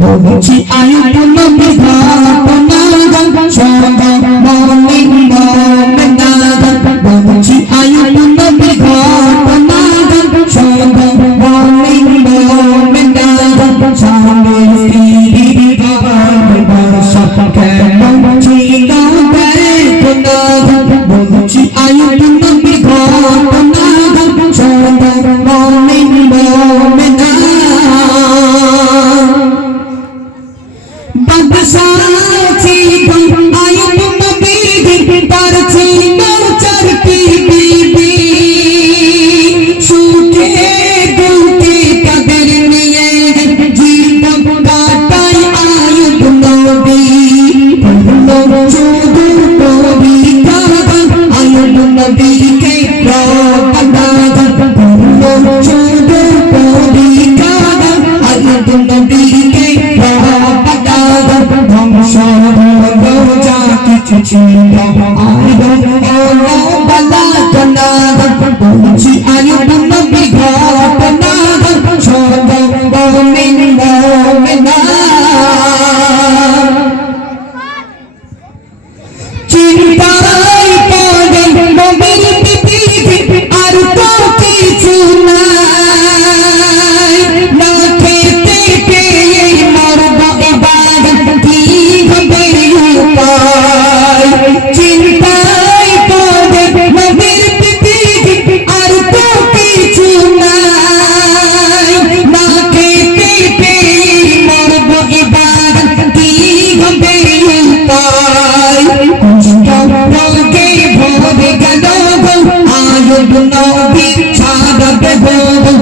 আয়ু নবী ঘটনা সদা মনে মনে দাদা আয়ু নবী ঘটনা সদা মনে মনে দাদা সামনে স্ত্রী গান বর্ষা কেমন ছিল বেদনা বলছি আয়ু নবী ঘটনা সদা মনে যা কিছু ছিল আয়ুব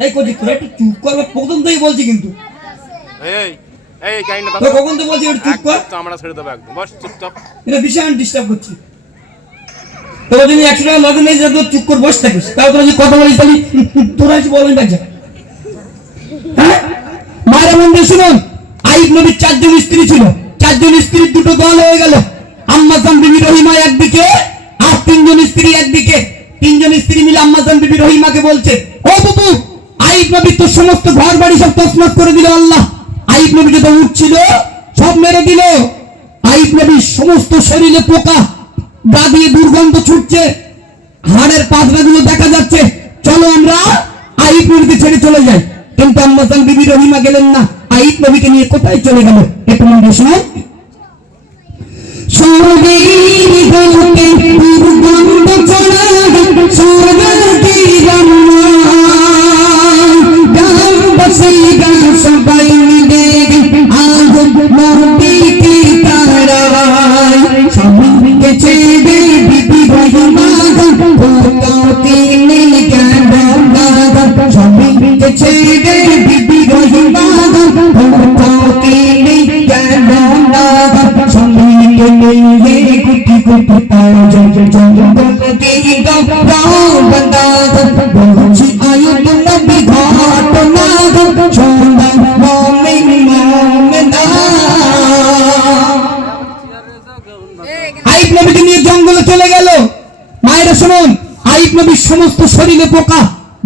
এই তোরা একটু চুপ করবে প্রথম থেকেই বলছি কিন্তু? এই এই কাইন্ডটা তো কখন তো বলছি একটু চুপ কর? চামড়া ছেড়ে দেবো একদম। বস চুপচাপ এটা ভীষণ ডিস্টার্ব করছি। তো যদি একশো টাকা লগে তোর চুপ করে বসে থাকিস। তাও তোরা যদি কথা বলিস তাহলে তোরা এসে বলবেন বাচ্চা হ্যাঁ? মায়ের মন দিয়ে শুনুন। আইব নবীর চারজন স্ত্রী ছিল। চারজন স্ত্রীর দুটো দল হয়ে গেল। আম্মাজান বিবি রহিমা একদিকে আর তিনজন স্ত্রী একদিকে। তিনজন স্ত্রী মিলে আম্মাজান বিবি রহিমাকে বলছে ও বুবু নবী সমস্ত ঘর বাড়ি সব তসমাস করে দিল আল্লাহ। আইব নবী যত উঠছিল, সব মেরে দিল। আইব নবীর সমস্ত শরীরে পোকা গা দিয়ে দুর্গন্ধ ছুটছে, হাড়ের পাতলাগুলো দেখা যাচ্ছে। চলো আমরা আইব নবীকে ছেড়ে চলে যাই। কিন্তু আম্মাজান বিবি রহিমা গেলেন না। আইব নবীকে নিয়ে কোথায় চলে গেল? একটু মন দিয়ে শোনো শরীর হতে দুর্গন্ধ ছড়া সরগতি গেল। সমস্ত শরীরে পোকা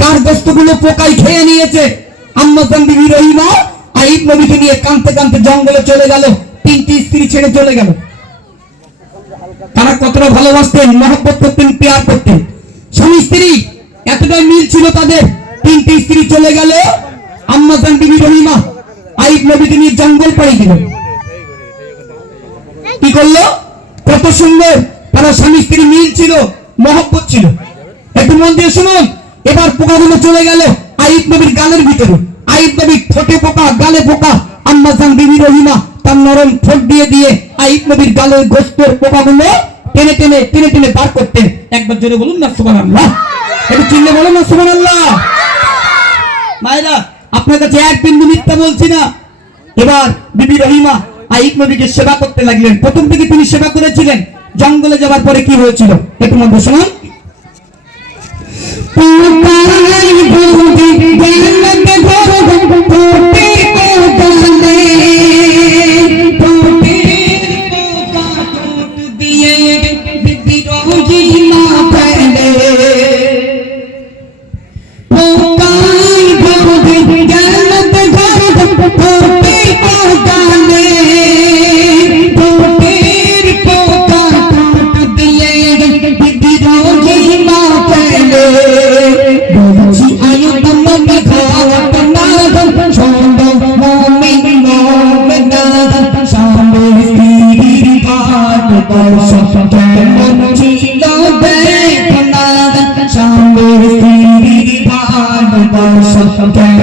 গার গোস্তগুলো পোকায় খেয়ে নিয়েছে। আম্মাজান বিবি রহিমা আইব নবীকে নিয়ে কাঁদতে কাঁদতে জঙ্গলে চলে গেল। তিনটি স্ত্রী ছেড়ে চলে গেল। কতটা ভালোবাসতেন, মহব্বত করতেন, পেয়ার করতেন। স্বামী, স্ত্রী, এতটাই মিল ছিল তাদের। তিনটি স্ত্রী চলে গেল। আম্মাজান বিবি রহিমা নবীকে নিয়ে জঙ্গল পাড়ি দিল। কি করল? কত সুন্দর, তারা স্বামী, স্ত্রী মিল ছিল, মহব্বত ছিল। একটু মন দিয়ে শুনুন, এবার পোকাগুলো চলে গেল নবীর গালের ভিতরে। আইব নবীর ঠোঁটে পোকা, গালে পোকা আম্মাজান বিবি রহিমা তার নরম ঠোঁট দিয়ে দিয়ে আইব নবীর গালের গোস্তের পোকাগুলো টেনে টেনে টেনে টেনে বার করতেন। একবার জোরে বলুন না সুবান আল্লাহ একটু চিনলে বলুন না সুবান আল্লাহ মায়েরা, আপনার কাছে এক বিন্দু মিথ্যা বলছি না। এবার বিবি রহিমা আইক নবীকে সেবা করতে লাগলেন। প্রথম থেকে তিনি সেবা করেছিলেন। জঙ্গলে যাওয়ার পরে কি হয়েছিল? একটু মধ্যে শুনুন। সামনে স্ত্রীর ঘাট দর্শক কেমন ছিল দেখনা সামনে স্ত্রীর ঘাট দর্শক কেমন